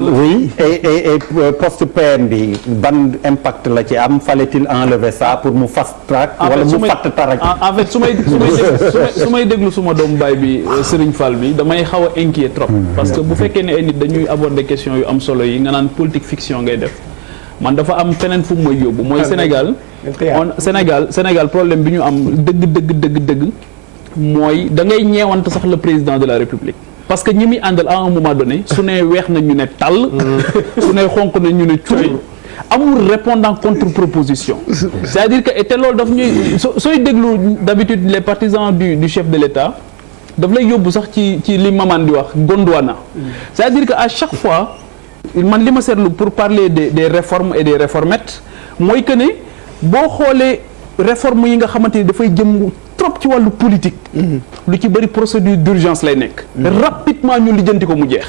oui et poste PM bi ban impact la ci am fallait-il enlever ça pour mu fast track wala mu fatt tarak en fait su may déglu suma doomu baay bi Serigne Fall bi damay xaw a inquiet trop parce que bu fekkee ne ay nit dañuy aborder question yu am solo yi nga naan politique fiction ngay def man dafa am feneen fu mu may yóbbu mooy Sénégal problème bi ñu am dëgg mooy da ngay ñeewant sax le président de la République parce que ñi muy àndal à un moment donné su ne weex na ñu ne tàll su ne xonq na ñu ne cuuy amul répondant contre proposition c'est-à-dire que te loolu daf ñuy sooy déglu d'habitude les partisans du chef de l'État daf lay yóbbu sax ci li Maman di wax Gondwana c'est-à-dire que à chaque fois man li ma seetlu pour parler des réformes et des réformettes mooy que ne boo xoolee réforme yi nga xamante ni dafay jëm trop ci wàllu politique lu ci bëri procédure d'urgence lay nekk rapidement ñu lijjanti ko mu jeex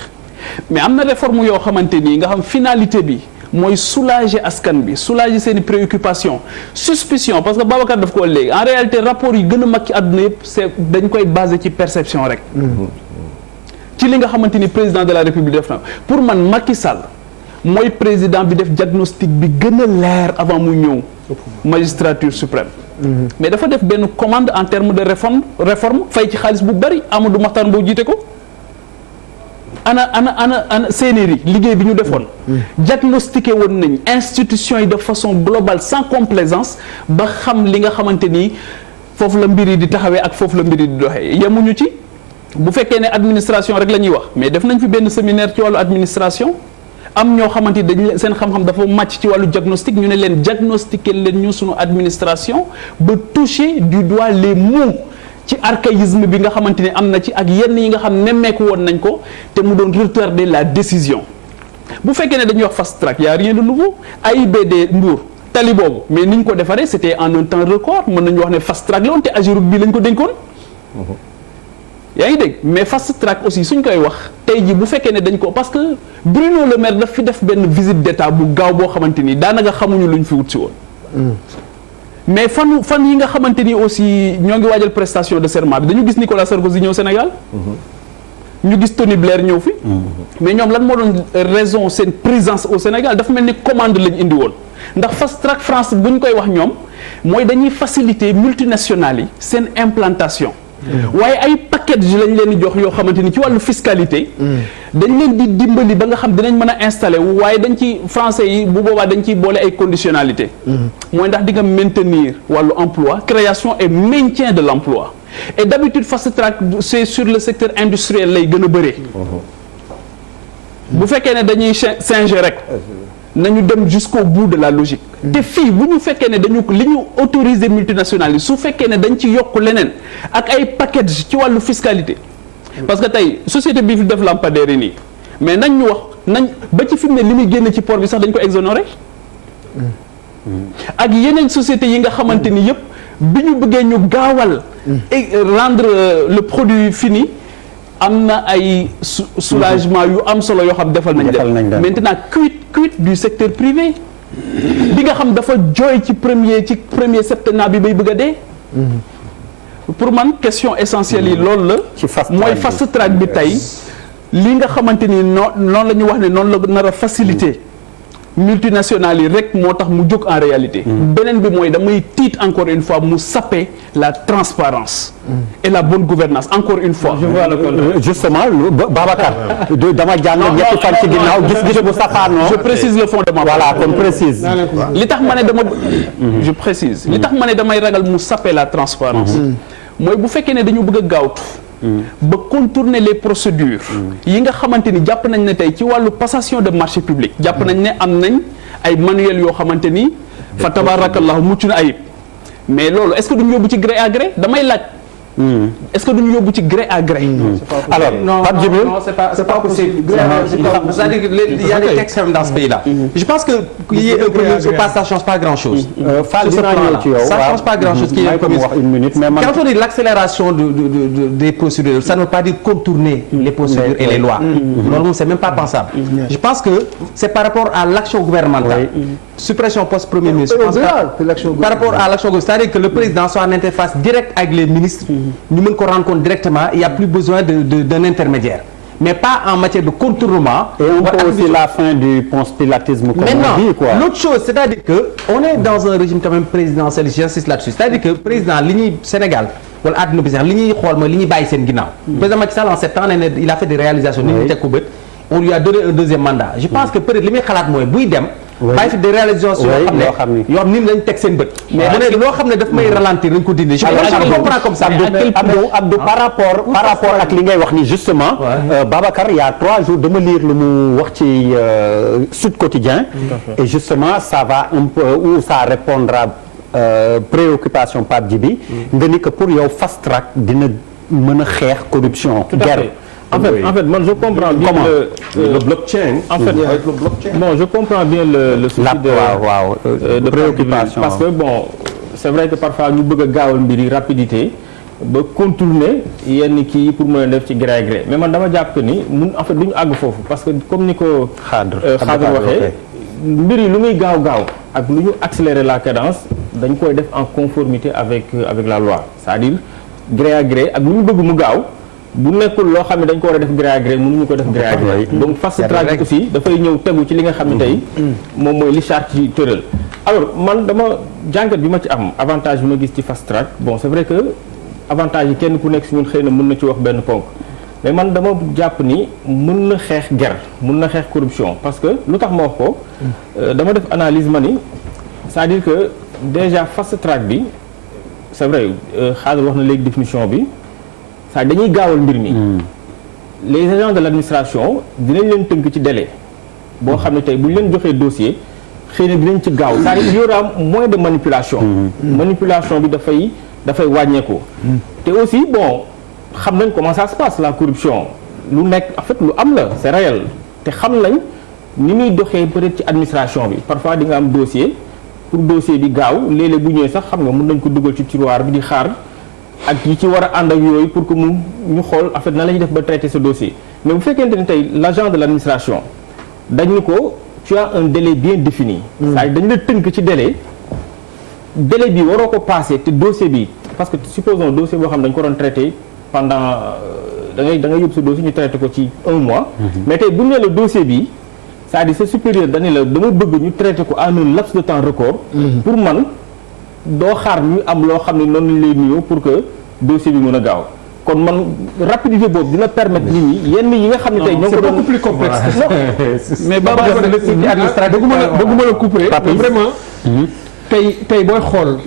mais am na réforme yoo xamante nii nga xam finalité bi mooy soulager askan bi soulager seen i préoccupations suspicion parce que Babacar daf ko léegi en réalité rapport yi gën a mag ci àdduna yëpp c'est dañ koy basé ci perception rek ci li nga xamante ni président de la République def na pour man Macky Sall mooy président bi def diagnostic bi gën a leer avant mu ñëw magistrature suprême mais dafa def benn commande en termes de réforme fay ci xaalis bu bari Amadou Mahtar Mbow jiite ko ana CNRI liggéey bi ñu defoon diagnostiqué woon nañ institution yi de façon globale sans complaisance ba xam li nga xamante ni foofu la mbir yi di taxawee ak foofu la mbir yi di doxee yemuñu ci bu fekkee ne administration rek la ñuy wax mais def nañ fi benn séminaire ci wàllu administration am ñoo xamante ni dañ seen xam-xam dafa màcc ci wàllu diagnostic ñu ne leen diagnostiquer leen ñu sunu administration ba toucher du doigt les maux ci archaïsme bi nga xamante ni am na ci ak yenn yi nga xam nemmeeku woon nañ ko te mu doon retarder la décision bu fekkee ne dañuy wax fast track y a rien de nouveau AIBD Mbour tali boobu mais ni ñu ko defaree c'était en un temps record mën nañu wax ne fast track la woon te Ageroute bi lañ ko dénkoon yaa ngi dégg mais fast track aussi suñ koy wax tey jii bu fekkee ne dañ ko parce que Bruno Le Maire daf fi def benn visite d'état bu gaaw boo xamante ni daanaka xamuñu luñ fi wut si woon mais fan yi nga xamante ni aussi ñoo ngi waajal prestation de serment bi dañu gis Nicolas Sarkozy ñëw Sénégal ñu gis Tony Blair ñëw fi mais ñoom lan moo doon raison seen présence au Sénégal dafa mel ni commande lañ indi woon ndax fast track France bu ñu koy wax ñoom mooy dañuy faciliter multinationales yi seen implantation waaye ay package lañ leen di jox yoo xamante ni ci wàllu fiscalité dañ leen di dimbali ba nga xam dinañ mën a installer waaye dañ ci français yi bu boobaa dañ ciy boole ay conditionnalité mooy ndax di nga maintenir wàllu emploi création et maintien de l'emploi et d'habitude fast track c'est sur le secteur industriel lay gën a bëree bu fekkee ne dañuy singer rek nañu dem jusqu'au bout de la logique te fii bu ñu fekkee ne dañu li ñu autoriser multinationales yi su fekkee ne dañ ci yokk leneen ak ay package ci wàllu fiscalité parce que tey société bi fi def lampadaire yi nii mais nañ ñu wax nañ ba ci fi mu ne li muy génn ci port bi sax dañ ko exonéré ak yeneen société yi nga xamante ni yëpp bi ñu bëggee ñu gaawal et rendre le produit fini am na ay soulagement yu am solo yoo xam defal nañ leen maintenant quid du secteur privé bi nga xam dafa jooy ci premier septennat bi bay bëgg a dee pour man question essentielle yi loolu la mooy fast track bi tey li nga xamante ni noonu la ñu wax ne noonu la nar a faciliter multinationales yi rek moo tax mu jóg en réalité beneen bi mooy damay tiit encore une fois mu saper la transparence et la bonne gouvernance encore une fois justement Babacar dama jàng ñetti fan ci ginnaaw gis-gis bu safaanoo je précise le fond de ma voilà kon précise li tax ma ne dama je précise li tax ma ne damay ragal mu saper la transparence mooy bu fekkee ne dañu bëgg a gaawtu ba contourner les procédures yi nga xamante ni jàpp nañ ne tey ci wàllu passation de marché public jàpp nañ ne am nañ ay manuels yoo xamante ni fa tabarakallahu mucc na ayib mais loolu est-ce que duñu yóbbu ci gré à gré damay laaj est-ce que duñu yóbbu ci gré à gré alors Pape Djibril non c'est pas possible c'est-à-dire qu'il y a des textes dans ce pays-là je pense que qu'il y ait un premier pas ça change pas grand-chose sur ce plan-là ça change pas grand-chose qu'il y ait quand on dit l'accélération des procédures ça ne veut pas dire contourner les procédures et les lois loolu c'est même pas pensable je pense que c'est par rapport à l'action gouvernementale suppression poste premier ministre par rapport à l'action gouvernementale c'est-à-dire que le président soit en interface directe avec les ministres ñu mën ko rendre compte directement il y a plus besoin d'un intermédiaire mais pas en matière de contournement. Et on peut aussi la fin du ponce-pilatisme comme on dit, quoi. L'autre chose, c'est-à-dire que on est dans un régime quand même présidentiel, j'insiste là-dessus, c'est-à-dire que président li ñuy Sénégal wala àdduna bi sax li ñuy xool mooy li ñuy bàyyi seen ginnaaw. Président Macky Sall en 7 ans il a fait des réalisations nit ñi teg ko bët. On lui a donné un deuxième mandat. Je pense que peut-être li muy xalaat mooy buy dem. bàyyi fi des réalisations yoo xam ne nit lañ teg seen bët. mais loo xam ne daf may ralentir nañ ko dindi. je comprends comme ça. Abdou par rapport ak li ngay wax ni justement. Babacar il y a 3 jours dama lire lu mu wax ci Sud Quotidien. et justement ça va un peu ou ça répondra préoccupation Pape Djibi. nga ni que pour yow fast track dina mën a xeex corruption. guerre. En fait, moi je comprends bien le blockchain. En fait, avec le blockchain. Bon, je comprends bien le souci de préoccupation. Parce que bon, c'est vrai que parfois ñu bëgg a gaawal mbiri rapidité ba contourner yenn kii pour mën a def ci gré à gré mais man dama jàpp ni mun en fait du ñu àgg foofu parce que comme ni ko Khadre waxee mbir yi lu muy gaaw ak lu ñu accélérer la cadence dañ koy def en conformité avec la loi c'est-à-dire gré à gré ak lu ñu bëgg mu gaaw bu nekkul loo xam ne dañ ko war a def gré à gré mënuñu ko def gré à gré donc fast track aussi dafay ñëw tegu ci li nga xam ne tey moom mooy li charte ci tëral alors man dama jàngat bi ma ci am avantage bi ma gis ci fast track bon c'est vrai que avantage yi kenn ku nekk si ñun xëy na mën na ci wax benn ponk mais man dama jàpp ni mën na xeex guerre mën na xeex corruption parce que lu tax ma wax ko dama def analyse ma ni c'est-à-dire que déjà fast track bi c'est vrai Khadre wax na léegi définition bi ça dañuy gaawal mbir mi les agents de l'administration dinañ leen tënk ci délai boo xam ne tey bu ñu leen joxee dossier xëy na dinañ ci gaaw c'est-à-dire il y aura moins de manipulation manipulation bi dafay wàññeeku te aussi bon xam nañ comment ça se passe la corruption lu nekk en fait lu am la c'est réel te xam nañ ni muy doxee peut-être ci administration bi parfois di nga am dossier pour dossier bi gaaw léeg-léeg bu ñëwee sax xam nga mën nañ ko dugal ci tiroir bi di xaar ak yi ci war a ànd ak yooyu pour que mu ñu xool en fait nan la ñuy def ba traiter ce dossier mais bu fekkente ni tey l'agent de l'administration dañu ko tu as un délai bien défini c'est-à-dire dañu la tënk ci délai bi waroo ko passer te dossier bi parce que supposons dossier boo xam ne dañu ko doon traiter pendant da ngay yóbbu sa dossier ñu traiter ko ci 1 mois mais tey bu ñu nee la dossier bi c'est-à-dire c'est supérieur dañu la dama bëgg ñu traiter ko en un laps de temps record pour man doo xaar ñu am loo xam ne noonu lañ lay nuyoo pour que dossier bi mën a gaaw kon man rapidité boobu dina permettre nit ñi yenn yi nga xam ne tey ñoo ko doon beaucoup plus complexe mais bëgguma la couper vraiment tey booy xool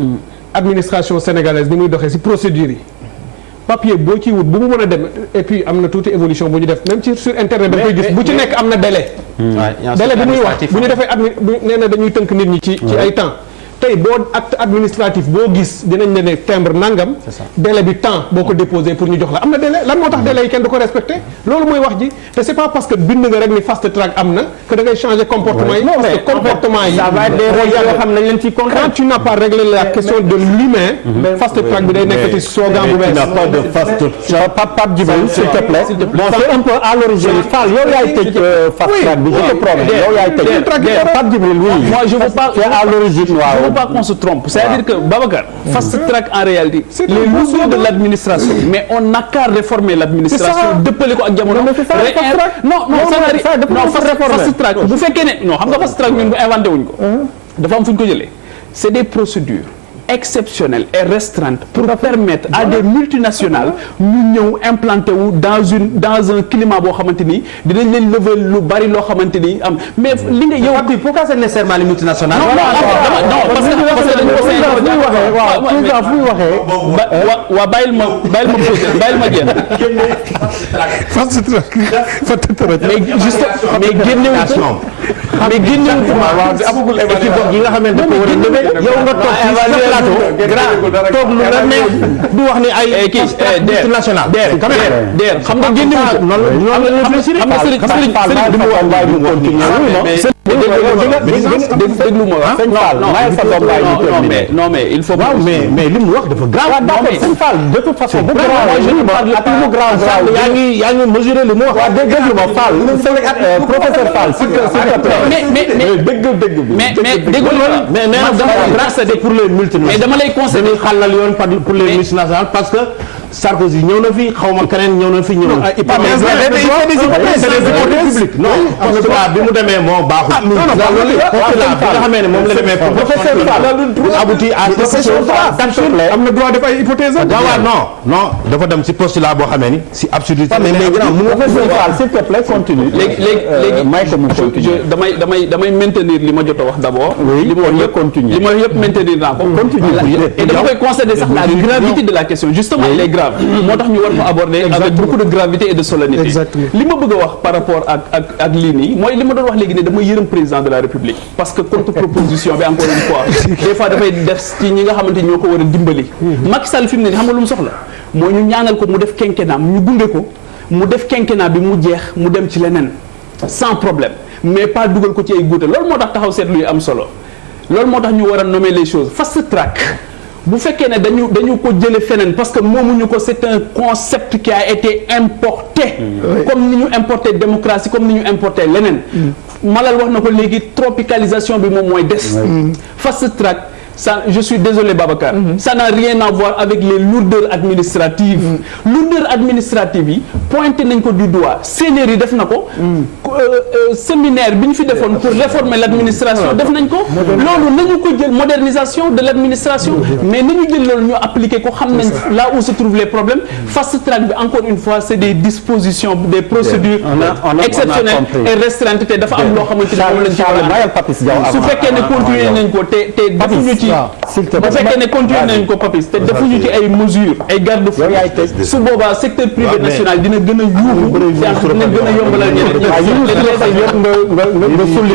administration sénégalaise ni muy doxee ci procédure yi papier boo ciy wut bu mu mën a dem et puis am na tuuti évolution bu ñu def même ci sur internet da koy gis bu ci nekk am na délai délai bi muy wax bu ñu defee nee na dañuy tënk nit ñi ci ay temps tey boo acte administratif boo gis dinañ ne timbre nangam délai bi temps boo ko déposé pour ñu jox la am na délai lan moo tax délai yi kenn du ko respecté loolu mooy wax ji te c'est pas parce que bind nga rek ni fast track am na que da ngay changer comportement yi parce que comportement yi yoo xam nañ leen ci quand tu n'as pas réglé la question de l'humain fast track bi day nekk ci slogan bu bees pas de fast track Pape Djibril s'il te plaît bon c'est un peu à l'origine Fall yow yaay tëj fast track bi je te promets yow yaay tëj Pape Djibril oui moi je veux pas c'est à l'origine waaw il ne faut pas qu'on se trompe c'est-à-dire que Babacar fast track en réalité les lourdeurs de l'administration mais on n'a qu'à réformer l'administration dëppale ko ak jamono fast track bu fekkee ne non xam nga fast track ñun bu inventé wuñ ko dafa am fu ñu ko jëlee c'est des procédures exceptionnelles et restreintes pour permettre à des multinationales ñu ñëw implanté wu dans un climat boo xamante ni dinañ leen lever lu bari loo xamante ni am mais li nga yow. pourquoi c'est nécessairement les multinationales. non parce que dañu ko waa bàyyil ma génn. mais génnewul ko mais génnewul ko amagul équipe yi nga xamante ne war a lever yow nga toog toog lu la neex du wax ni ay kii multinational der xam nga génne wu ko xam nga sëriñ bi mu wax waaye mu continuer déglu ma non mais il faut mais li mu wax dafa grave sëñ Fall de toute façon bu yaa ngi mesurer li mu wax déglu ma Fall professeur Fall s'il te plaît mais déglu mais pour les multinationales mais dama lay conseiller xalal yoon pour les multinationales parce que Sarkozy ñëw na fi xaw ma keneen ñëw na fi ñëw na. non postulat bi mu demee moo baaxul. non non postulat bi nga xamee ne moom la demee pour aboutir à am na droit def ay hypothèse. non dafa dem si postulat boo xamee ni si absurdité. s'il te plaît continue. léegi damay maintenir li ma jot a wax d'abord. oui li ma wax yëpp maintenir naa ko. et dama koy concéder sax la gravité de la question justement elle est grave. moo tax ñu war ko aborder avec beaucoup de gravité et de solennité. li ma bëgg a wax par rapport ak lii nii mooy li ma doon wax léegi ne dama yërëm président de la République parce que contre proposition bi encore une fois des fois dafay def ci ñi nga xamante ñoo ko war a dimbali. Macky Sall fi mu ne xam nga lu mu soxla mooy ñu ñaanal ko mu def quinquennat ñu gunge ko mu def quinquennat bi mu jeex mu dem ci leneen sans problème mais pas dugal ko ci ay guute loolu moo tax taxaw seetlu yi am solo loolu moo tax ñu war a nommer les choses fast track. bu fekkee ne dañu ko jële feneen parce que moomuñu ko c'est un concept qui a été importé comme ni ñu importé démocratie comme ni ñu importé leneen Malal wax na ko léegi tropicalisation bi moom mooy des fast track ça je suis désolé Babacar ça n'a rien à voir avec les lourdeurs administratives lourdeurs administratives yi pointé nañ ko du doigt sénéer yi def na ko séminaire bi ñu fi defoon pour réformer l'administration def nañ ko loolu nañu ko jël modernisation de l'administration mais nañu jël loolu ñu appliquer ko xam nañ là où se trouvent les problèmes fast track bi encore une fois c'est des dispositions des procédures exceptionnelles et restreintes te dafa am loo xamante ne moom lañ ci war a su fekkee ne continuer nañ ko te defuñu ci bu fekkee ne continuer nañ ko Papis te defuñu ci ay mesures ay garde-fous su boobaa secteur privé national dina gën a yuuxu dina gën a yombalal ñeneen ñi